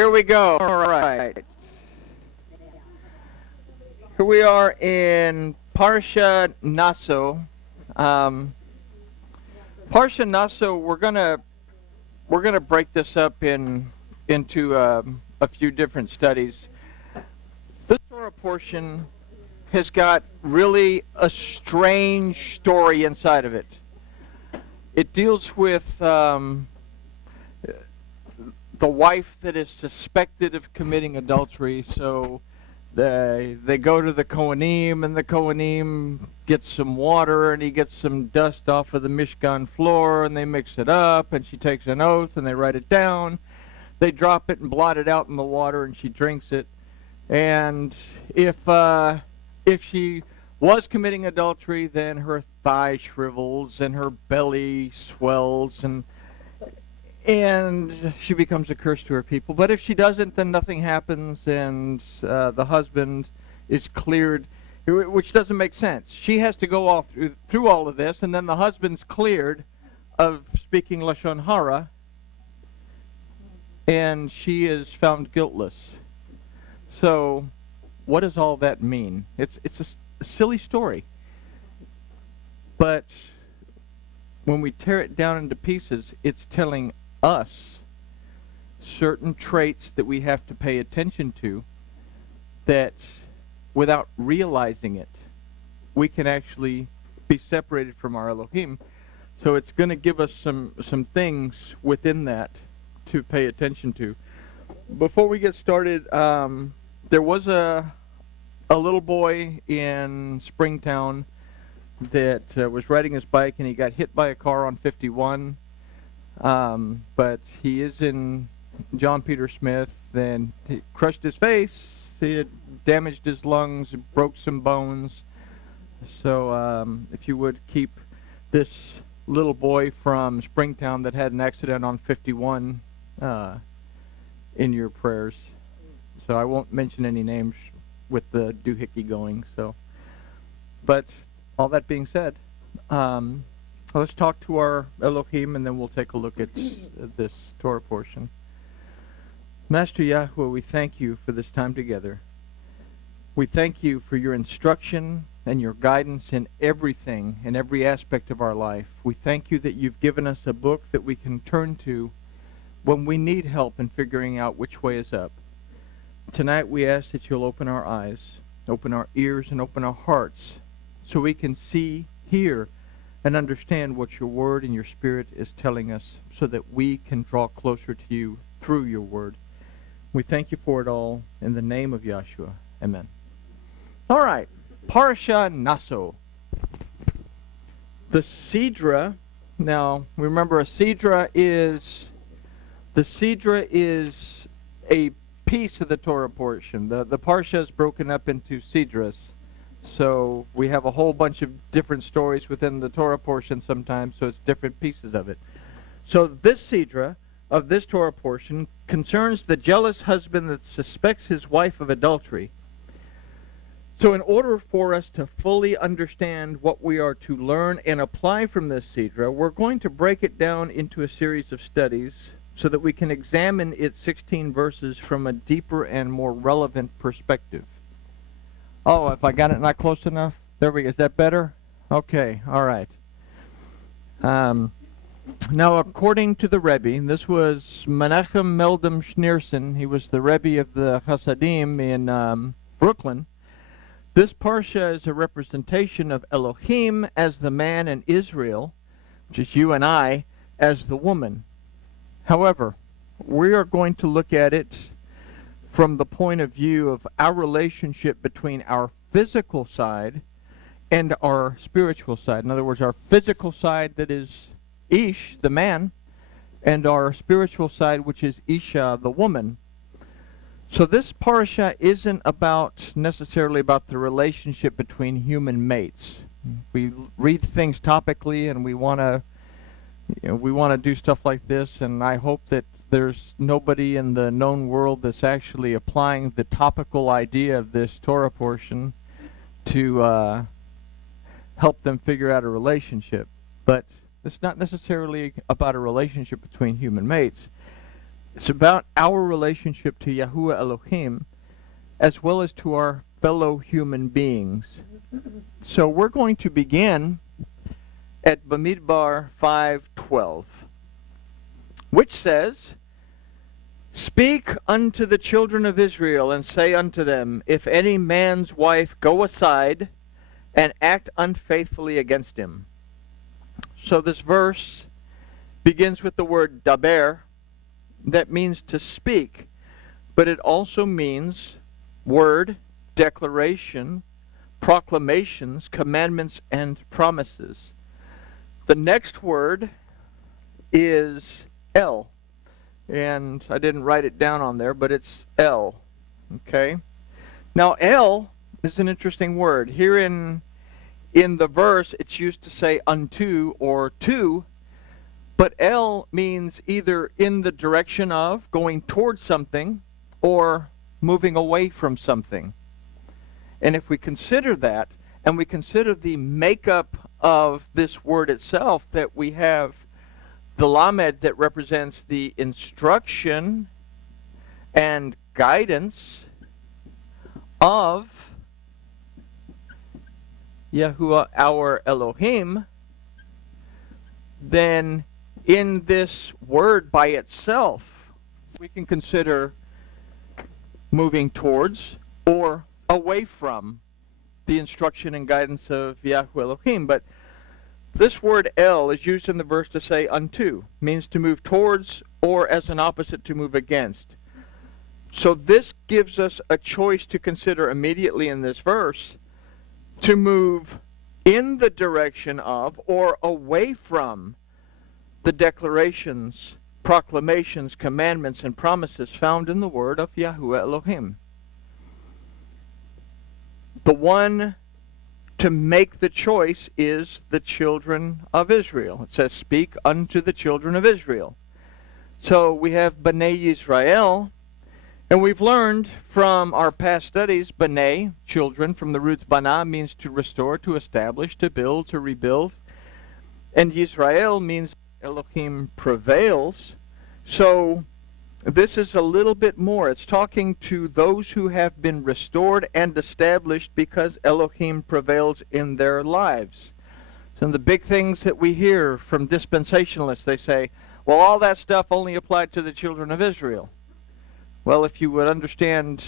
Here we go. All right. Here we are in Parsha Naso. Parsha Naso. We're gonna break this up into a few different studies. This Torah portion has got really a strange story inside of it. It deals with the wife that is suspected of committing adultery. So they go to the Kohanim, and the Kohanim gets some water, and he gets some dust off of the Mishkan floor, and they mix it up, and she takes an oath, and they write it down. They drop it and blot it out in the water, and she drinks it. And if she was committing adultery, then her thigh shrivels and her belly swells, and she becomes a curse to her people. But if she doesn't, then nothing happens, and the husband is cleared, which doesn't make sense. She has to go all through all of this, and then the husband's cleared of speaking Lashon Hara, and she is found guiltless. So what does all that mean? It's a silly story. But when we tear it down into pieces, it's telling us certain traits that we have to pay attention to, that without realizing it, we can actually be separated from our Elohim. So it's going to give us some things within that to pay attention to. Before we get started, there was a little boy in Springtown that was riding his bike, and he got hit by a car on 51. But he is in John Peter Smith, and he crushed his face, he had damaged his lungs, broke some bones. So if you would keep this little boy from Springtown that had an accident on 51 in your prayers. So I won't mention any names with the doohickey going. So, but all that being said, let's talk to our Elohim, and then we'll take a look at this Torah portion. Master Yahweh, we thank you for this time together. We thank you for your instruction and your guidance in everything, in every aspect of our life. We thank you that you've given us a book that we can turn to when we need help in figuring out which way is up. Tonight we ask that you'll open our eyes, open our ears, and open our hearts so we can see, hear, and understand what your word and your spirit is telling us, so that we can draw closer to you through your word. We thank you for it all in the name of Yahshua. Amen. All right, Parsha Naso. The Sidra. Now, remember, the Sidra is a piece of the Torah portion. The Parsha is broken up into Sidras. So we have a whole bunch of different stories within the Torah portion sometimes, so it's different pieces of it. So this Sidra of this Torah portion concerns the jealous husband that suspects his wife of adultery. So in order for us to fully understand what we are to learn and apply from this Sidra, we're going to break it down into a series of studies so that we can examine its 16 verses from a deeper and more relevant perspective. Oh, if I got it not close enough? There we go. Is that better? Okay, all right. Now, according to the Rebbe, this was Menachem Meldem Schneerson. He was the Rebbe of the Hasidim in Brooklyn. This Parsha is a representation of Elohim as the man and Israel, which is you and I, as the woman. However, we are going to look at it from the point of view of our relationship between our physical side and our spiritual side. In other words, our physical side, that is Ish, the man, and our spiritual side, which is Isha, the woman. So this Parsha isn't necessarily about the relationship between human mates. We read things topically, and we want to do stuff like this, and I hope that there's nobody in the known world that's actually applying the topical idea of this Torah portion to help them figure out a relationship. But it's not necessarily about a relationship between human mates. It's about our relationship to Yahuwah Elohim as well as to our fellow human beings. So we're going to begin at Bamidbar 5:12, which says, "Speak unto the children of Israel, and say unto them, if any man's wife go aside and act unfaithfully against him." So this verse begins with the word daber, that means to speak, but it also means word, declaration, proclamations, commandments, and promises. The next word is El, and I didn't write it down on there, but it's El, okay? Now, El is an interesting word. Here in the verse, it's used to say unto or to, but El means either in the direction of, going towards something, or moving away from something. And if we consider that, and we consider the makeup of this word itself, that we have the Lamed that represents the instruction and guidance of Yahuwah our Elohim, then in this word by itself, we can consider moving towards or away from the instruction and guidance of Yahuwah Elohim. But this word El is used in the verse to say unto, means to move towards or as an opposite to move against. So this gives us a choice to consider immediately in this verse, to move in the direction of or away from the declarations, proclamations, commandments, and promises found in the word of Yahuwah Elohim. The one to make the choice is the children of Israel. It says, speak unto the children of Israel. So we have Bnei Yisrael, and we've learned from our past studies, Bnei, children, from the root Bana means to restore, to establish, to build, to rebuild. And Yisrael means Elohim prevails. So this is a little bit more. It's talking to those who have been restored and established because Elohim prevails in their lives. Some of the big things that we hear from dispensationalists, they say, well, all that stuff only applied to the children of Israel. Well, if you would understand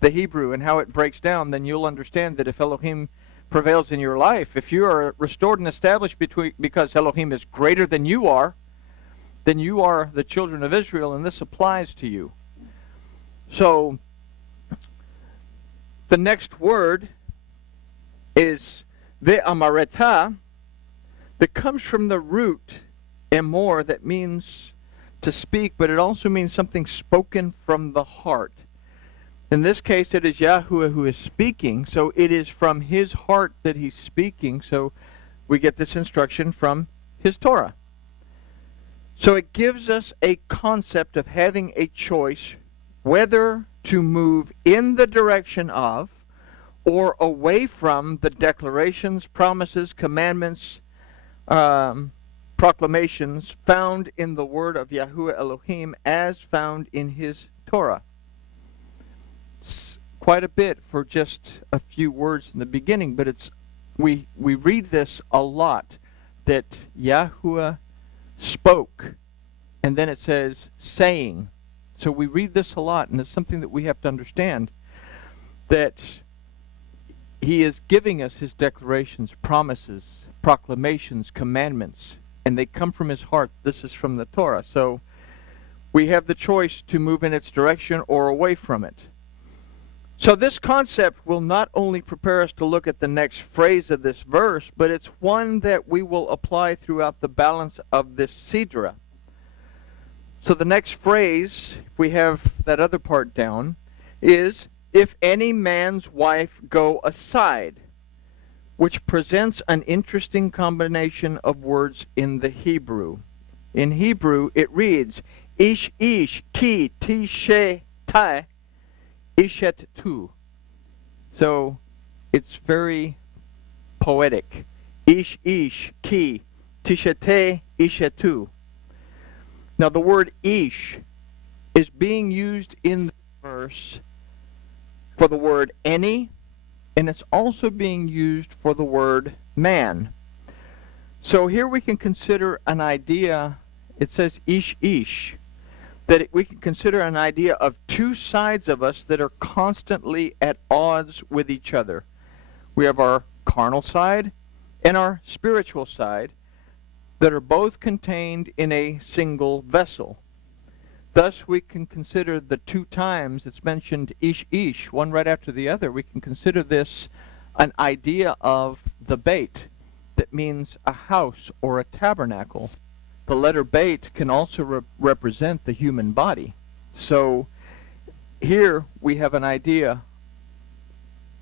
the Hebrew and how it breaks down, then you'll understand that if Elohim prevails in your life, if you are restored and established because Elohim is greater than you are, then you are the children of Israel, and this applies to you. So the next word is ve'amareta, that comes from the root emor, that means to speak, but it also means something spoken from the heart. In this case, it is Yahuwah who is speaking, so it is from his heart that he's speaking, so we get this instruction from his Torah. So it gives us a concept of having a choice whether to move in the direction of or away from the declarations, promises, commandments, proclamations found in the word of Yahuwah Elohim as found in his Torah. It's quite a bit for just a few words in the beginning, but it's we read this a lot, that Yahuwah spoke, and then it says saying. So we read this a lot, and it's something that we have to understand, that he is giving us his declarations, promises, proclamations, commandments, and they come from his heart. This is from the Torah. So we have the choice to move in its direction or away from it. So this concept will not only prepare us to look at the next phrase of this verse, but it's one that we will apply throughout the balance of this Sidra. So the next phrase, if we have that other part down, is, if any man's wife go aside, which presents an interesting combination of words in the Hebrew. In Hebrew, it reads, ish ish ki tishe tai ishet tu. So it's very poetic. Ish ish ki tishete ishetu. Now the word ish is being used in the verse for the word any, and it's also being used for the word man. So here we can consider an idea, it says ish, that we can consider an idea of two sides of us that are constantly at odds with each other. We have our carnal side and our spiritual side that are both contained in a single vessel. Thus, we can consider the two times it's mentioned ish, one right after the other. We can consider this an idea of the beit, that means a house or a tabernacle. The letter beit can also represent the human body. So here we have an idea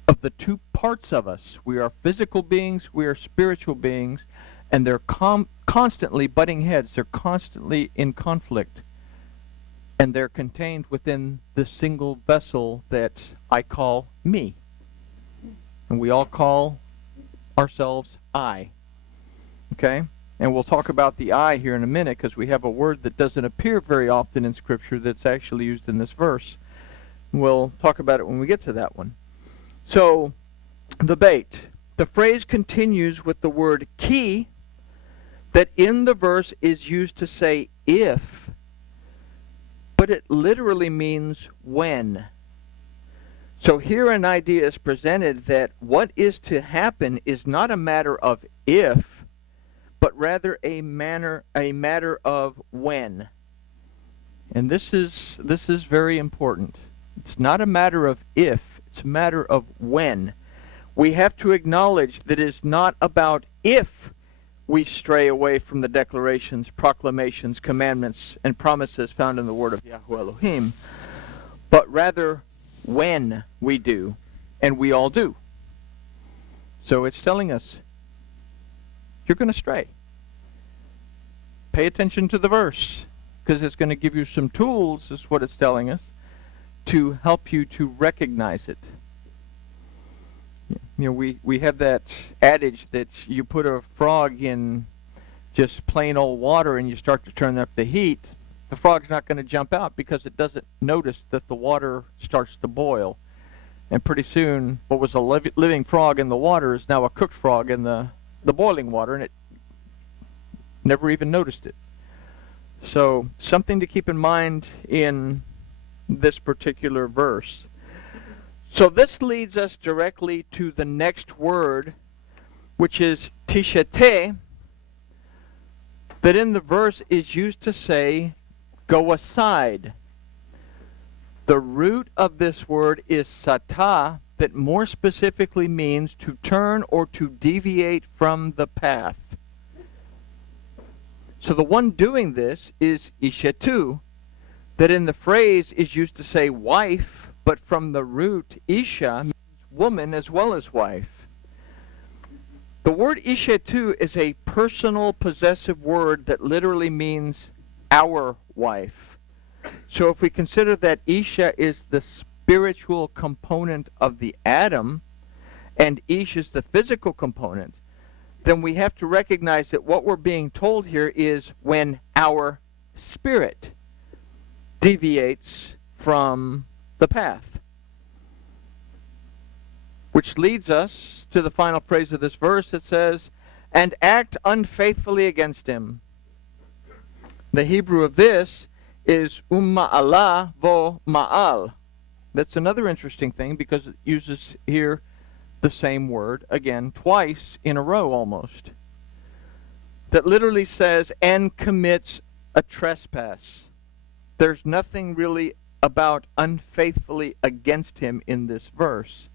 of the two parts of us. We are physical beings, we are spiritual beings, and they're constantly butting heads. They're constantly in conflict. And they're contained within this single vessel that I call me. And we all call ourselves I. Okay? And we'll talk about the I here in a minute, because we have a word that doesn't appear very often in Scripture that's actually used in this verse. We'll talk about it when we get to that one. So, the beit. The phrase continues with the word ki, that in the verse is used to say if, but it literally means when. So here an idea is presented that what is to happen is not a matter of if, but rather a matter of when. And this is very important. It's not a matter of if, it's a matter of when. We have to acknowledge that it is not about if we stray away from the declarations, proclamations, commandments, and promises found in the word of Seh HaElohim, but rather when we do, and we all do. So it's telling us, you're going to stray. Pay attention to the verse, because it's going to give you some tools, is what it's telling us, to help you to recognize it. You know, we have that adage that you put a frog in just plain old water and you start to turn up the heat, the frog's not going to jump out because it doesn't notice that the water starts to boil. And pretty soon, what was a living frog in the water is now a cooked frog in the boiling water, and it never even noticed it. So, something to keep in mind in this particular verse. So this leads us directly to the next word, which is tishate, that in the verse is used to say, go aside. The root of this word is sata, that more specifically means to turn or to deviate from the path. So the one doing this is ishetu, that in the phrase is used to say wife, but from the root, isha means woman as well as wife. The word ishetu is a personal possessive word that literally means our wife. So if we consider that isha is the spiritual component of the Adam, and ish is the physical component, then we have to recognize that what we're being told here is when our spirit deviates from the path. Which leads us to the final phrase of this verse that says, and act unfaithfully against him. The Hebrew of this is umma'ala vo ma'al. That's another interesting thing because it uses here the same word, again, twice in a row almost. That literally says, and commits a trespass. There's nothing really about unfaithfully against him in this verse.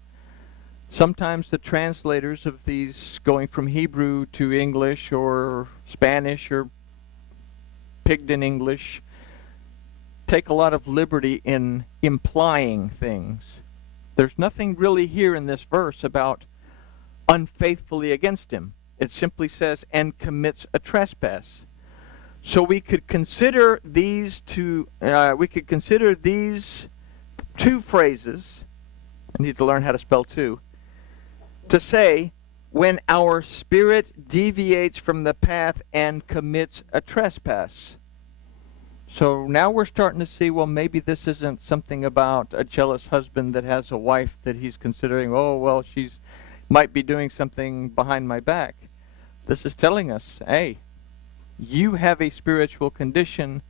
Sometimes the translators of these going from Hebrew to English or Spanish or Pidgin English take a lot of liberty in implying things. There's nothing really here in this verse about unfaithfully against him. It simply says, and commits a trespass. So we could consider these two phrases. I need to learn how to spell two. To say, when our spirit deviates from the path and commits a trespass. So now we're starting to see, well, maybe this isn't something about a jealous husband that has a wife that he's considering, oh, well, she's might be doing something behind my back. This is telling us, hey, you have a spiritual condition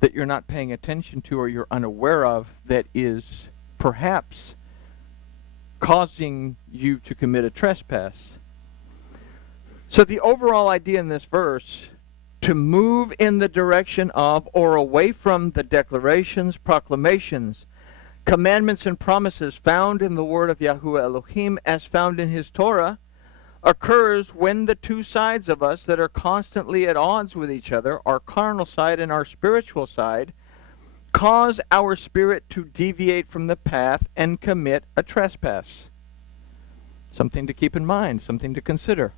that you're not paying attention to or you're unaware of that is perhaps causing you to commit a trespass. So the overall idea in this verse, to move in the direction of or away from the declarations, proclamations, commandments, and promises found in the word of Yahuwah Elohim as found in his Torah, occurs when the two sides of us that are constantly at odds with each other, our carnal side and our spiritual side, cause our spirit to deviate from the path and commit a trespass. Something to keep in mind, something to consider.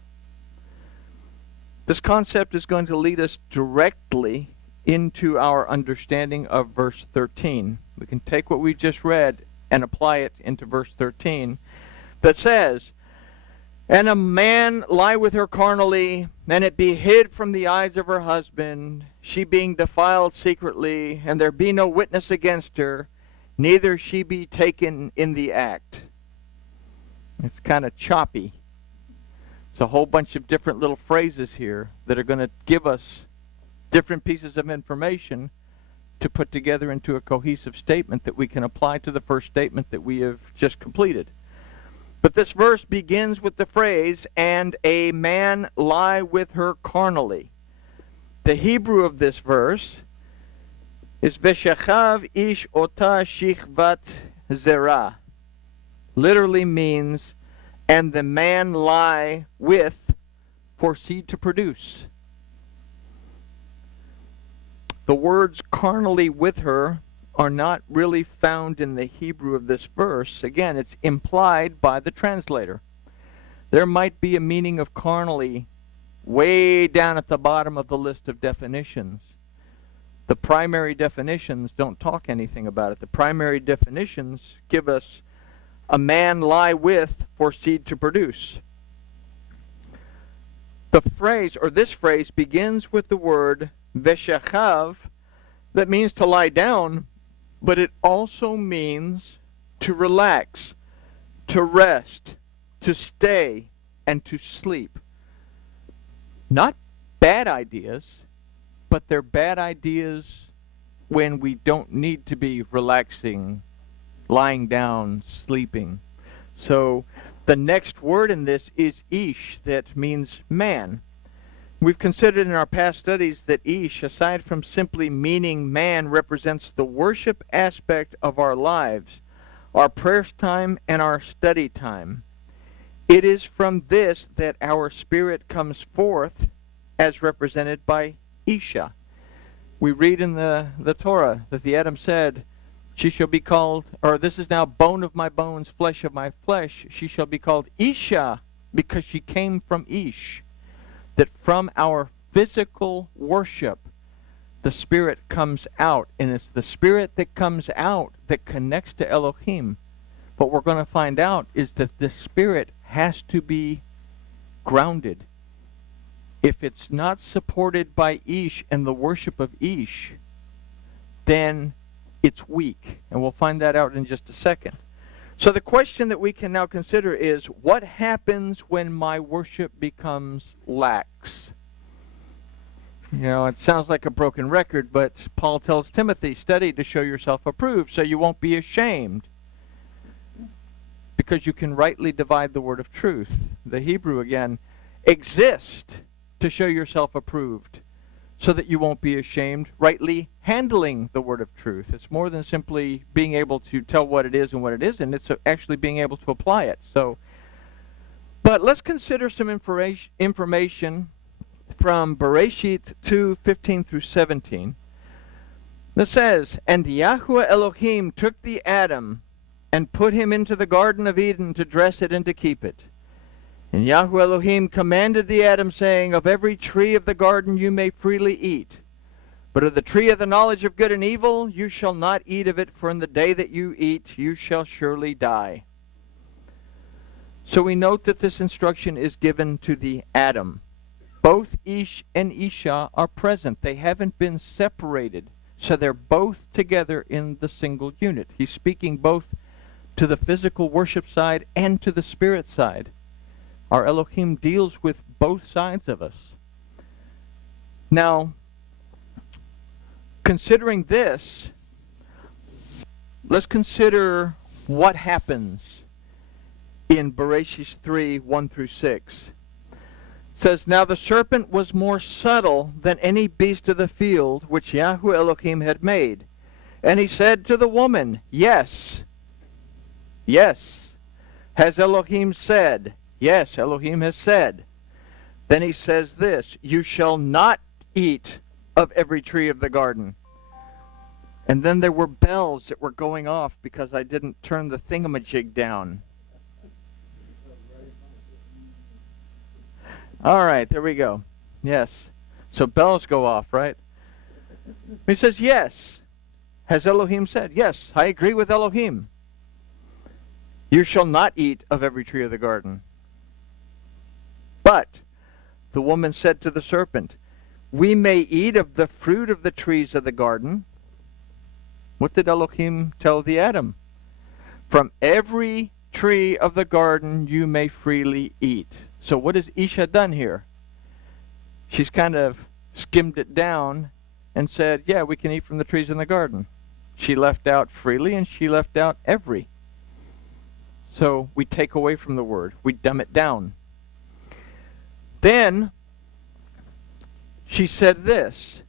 This concept is going to lead us directly into our understanding of verse 13. We can take what we just read and apply it into verse 13 that says, "And a man lie with her carnally, and it be hid from the eyes of her husband, she being defiled secretly, and there be no witness against her, neither she be taken in the act." It's kind of choppy. It's a whole bunch of different little phrases here that are going to give us different pieces of information to put together into a cohesive statement that we can apply to the first statement that we have just completed. But this verse begins with the phrase, "and a man lie with her carnally." The Hebrew of this verse is "Veshechav ish ota shichvat zerah." Literally means, "and the man lie with for seed to produce." The words "carnally with her" are not really found in the Hebrew of this verse. Again, it's implied by the translator. There might be a meaning of carnally way down at the bottom of the list of definitions. The primary definitions don't talk anything about it. The primary definitions give us a man lie with for seed to produce. The phrase, or this phrase, begins with the word veshechav, that means to lie down, but it also means to relax, to rest, to stay, and to sleep. Not bad ideas, but they're bad ideas when we don't need to be relaxing, lying down, sleeping. So the next word in this is ish, that means man. We've considered in our past studies that ish, aside from simply meaning man, represents the worship aspect of our lives, our prayer time and our study time. It is from this that our spirit comes forth as represented by Isha. We read in the Torah that the Adam said, "She shall be called," or "this is now bone of my bones, flesh of my flesh. She shall be called Isha because she came from Ish." That from our physical worship, the Spirit comes out, and it's the Spirit that comes out that connects to Elohim. What we're going to find out is that the Spirit has to be grounded. If it's not supported by Ish and the worship of Ish, then it's weak. And we'll find that out in just a second. So the question that we can now consider is, what happens when my worship becomes lax? You know, it sounds like a broken record, but Paul tells Timothy, study to show yourself approved so you won't be ashamed, because you can rightly divide the word of truth. The Hebrew, again, exist to show yourself approved so that you won't be ashamed, rightly handling the word of truth. It's more than simply being able to tell what it is and what it isn't. It's actually being able to apply it. But let's consider some information from Bereshit 2:15 through 17. It says, "And Yahuwah Elohim took the Adam and put him into the Garden of Eden to dress it and to keep it. And Yahuwah Elohim commanded the Adam, saying, Of every tree of the garden you may freely eat, but of the tree of the knowledge of good and evil you shall not eat of it, for in the day that you eat you shall surely die." So we note that this instruction is given to the Adam. Both Ish and Isha are present. They haven't been separated So they're both together in the single unit. He's speaking both to the physical worship side and to the spirit side. Our Elohim deals with both sides of us. Now, considering this, let's consider what happens in Bereshit 3, 1 through 6. It says, "Now the serpent was more subtle than any beast of the field which Yahweh Elohim had made. And he said to the woman, Yes, has Elohim said. Yes, Elohim has said. Then he says this, You shall not eat of every tree of the garden." And then there were bells that were going off because I didn't turn the thingamajig down. All right, there we go. Yes. So bells go off, right? He says, yes. Has Elohim said? Yes, I agree with Elohim. You shall not eat of every tree of the garden. But the woman said to the serpent, We may eat of the fruit of the trees of the garden. What did Elohim tell the Adam? From every tree of the garden you may freely eat. So what has Isha done here? She's kind of skimmed it down and said, yeah, we can eat from the trees in the garden. She left out freely and she left out every. So we take away from the word. We dumb it down. Then she said this,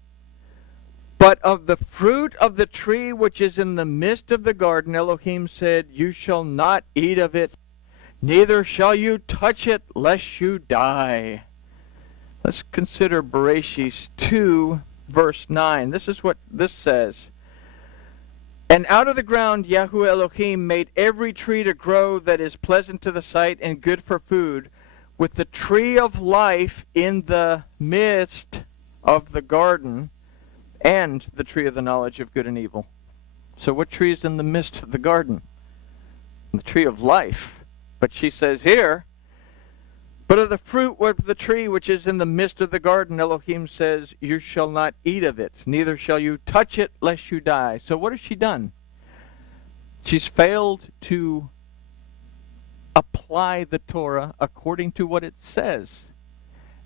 But of the fruit of the tree which is in the midst of the garden, Elohim said, You shall not eat of it, neither shall you touch it, lest you die. Let's consider Bereshit 2, verse 9. This is what this says. And out of the ground Yahweh Elohim made every tree to grow that is pleasant to the sight and good for food, with the tree of life in the midst of the garden, and the tree of the knowledge of good and evil. So what tree is in the midst of the garden? The tree of life. But she says here, But of the fruit of the tree which is in the midst of the garden, Elohim says, You shall not eat of it, neither shall you touch it, lest you die. So what has she done? She's failed to apply the Torah according to what it says.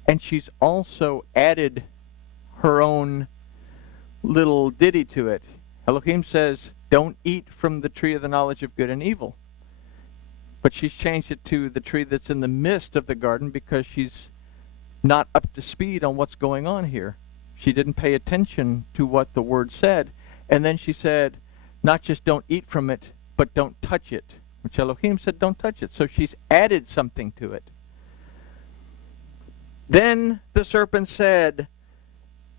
And she's also added her own little ditty to it. Elohim says, don't eat from the tree of the knowledge of good and evil. But she's changed it to the tree that's in the midst of the garden because she's not up to speed on what's going on here. She didn't pay attention to what the word said. And then she said, not just don't eat from it, but don't touch it. Which Elohim said, don't touch it. So she's added something to it. Then the serpent said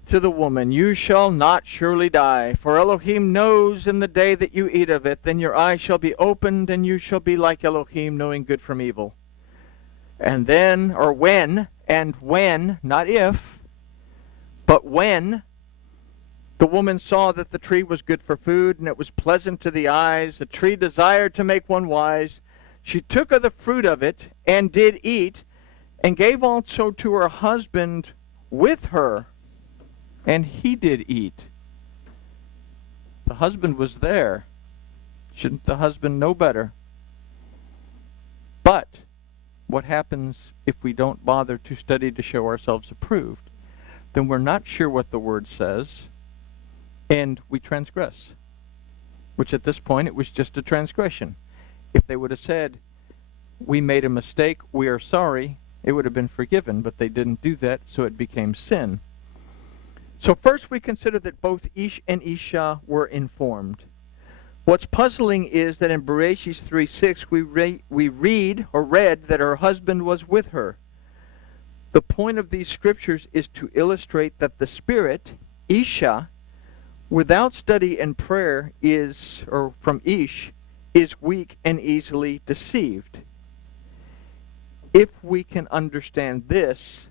to the woman, You shall not surely die, for Elohim knows in the day that you eat of it, then your eyes shall be opened, and you shall be like Elohim, knowing good from evil. And then, or when, not if, but when, the woman saw that the tree was good for food, and it was pleasant to the eyes, a tree desired to make one wise, she took of the fruit of it, and did eat, and gave also to her husband with her, and he did eat. The husband was there. Shouldn't the husband know better? But what happens if we don't bother to study to show ourselves approved? Then we're not sure what the word says, and we transgress. Which at this point, it was just a transgression. If they would have said, we made a mistake, we are sorry, it would have been forgiven, but they didn't do that, so it became sin. So first we consider that both Ish and Isha were informed. What's puzzling is that in Bereshit 3:6 we read that her husband was with her. The point of these scriptures is to illustrate that the spirit, Isha, without study and prayer from Ish, is weak and easily deceived. If we can understand this,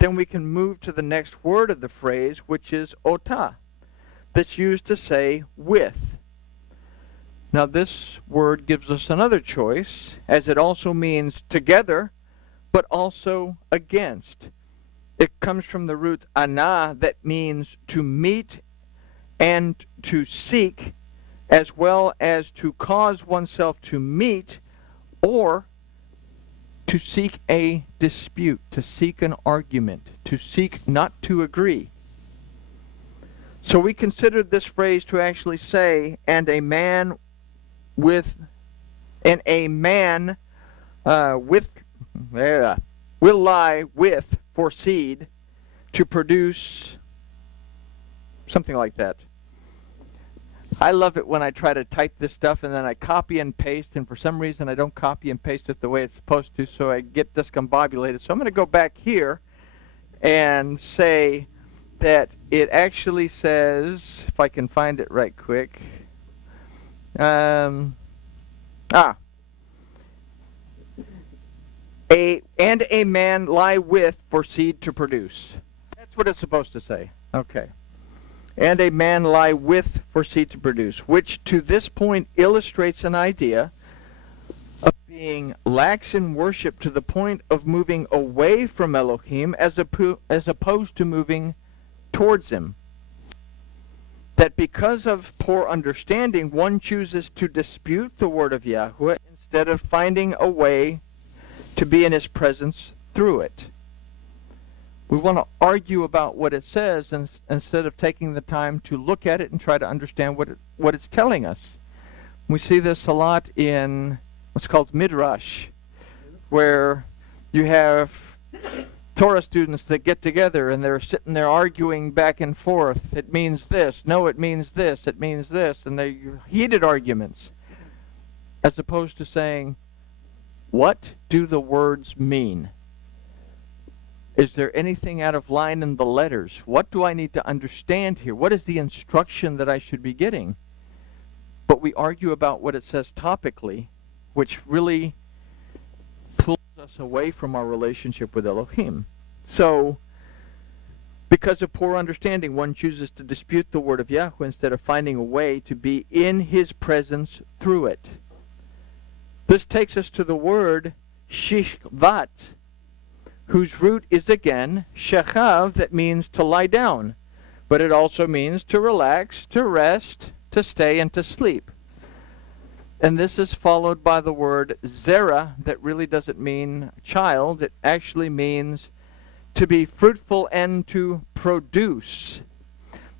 then we can move to the next word of the phrase, which is otah, that's used to say with. Now this word gives us another choice, as it also means together, but also against. It comes from the root ana, that means to meet and to seek, as well as to cause oneself to meet, or to seek a dispute, to seek an argument, to seek not to agree. So we considered this phrase to actually say, and a man will lie with for seed to produce something like that. I love it when I try to type this stuff and then I copy and paste, and for some reason I don't copy and paste it the way it's supposed to, so I get discombobulated. So I'm going to go back here and say that it actually says, if I can find it right quick, and a man lie with for seed to produce. That's what it's supposed to say. Okay. And a man lie with for seed to produce, which to this point illustrates an idea of being lax in worship to the point of moving away from Elohim as opposed to moving towards him. That because of poor understanding, one chooses to dispute the word of Yahweh instead of finding a way to be in his presence through it. We want to argue about what it says instead of taking the time to look at it and try to understand what it's telling us. We see this a lot in what's called Midrash, where you have Torah students that get together and they're sitting there arguing back and forth. It means this. No, it means this. It means this. And they're heated arguments, as opposed to saying, what do the words mean? Is there anything out of line in the letters? What do I need to understand here? What is the instruction that I should be getting? But we argue about what it says topically, which really pulls us away from our relationship with Elohim. So, because of poor understanding, one chooses to dispute the word of Yahweh instead of finding a way to be in his presence through it. This takes us to the word shishvat, whose root is again shechav, that means to lie down, but it also means to relax, to rest, to stay, and to sleep. And this is followed by the word zera, that really doesn't mean child. It actually means to be fruitful and to produce.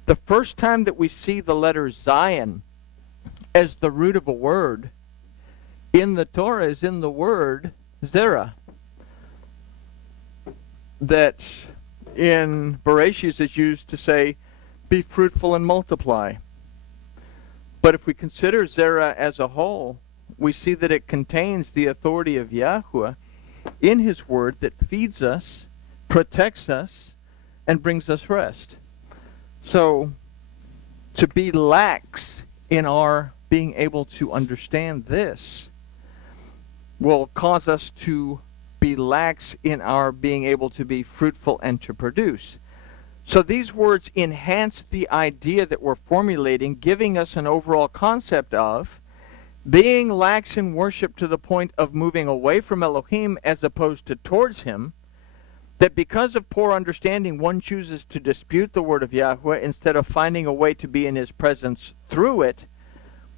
The first time that we see the letter Zion as the root of a word in the Torah is in the word zera, that in Bereshit is used to say, be fruitful and multiply. But if we consider Zerah as a whole, we see that it contains the authority of Yahweh in his word that feeds us, protects us, and brings us rest. So, to be lax in our being able to understand this will cause us to be lax in our being able to be fruitful and to produce. So these words enhance the idea that we're formulating, giving us an overall concept of being lax in worship to the point of moving away from Elohim as opposed to towards him, that because of poor understanding, one chooses to dispute the word of Yahweh instead of finding a way to be in his presence through it,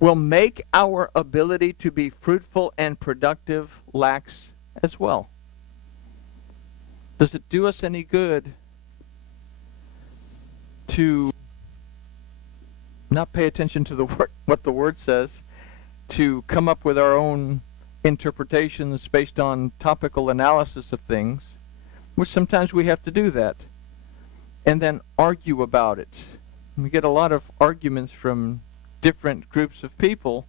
will make our ability to be fruitful and productive lax as well. Does it do us any good to not pay attention to the what the word says, to come up with our own interpretations based on topical analysis of things, which sometimes we have to do that, and then argue about it? We get a lot of arguments from different groups of people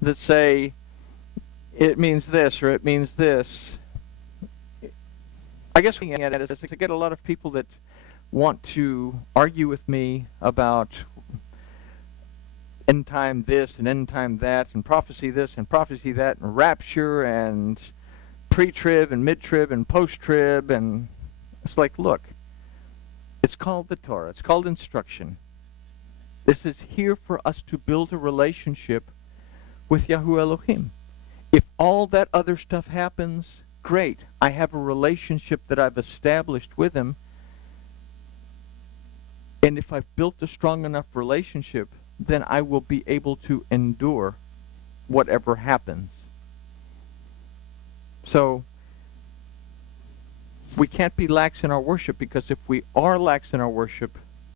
that say it means this or it means this. I guess we get it is to get a lot of people that want to argue with me about end time this and end time that and prophecy this and prophecy that and rapture and pre-trib and mid-trib and post-trib, and it's like, look, it's called the Torah. It's called instruction. This is here for us to build a relationship with Yahuwah Elohim. If all that other stuff happens, great. I have a relationship that I've established with him. And if I've built a strong enough relationship, then I will be able to endure whatever happens. So we can't be lax in our worship, because if we are lax in our worship,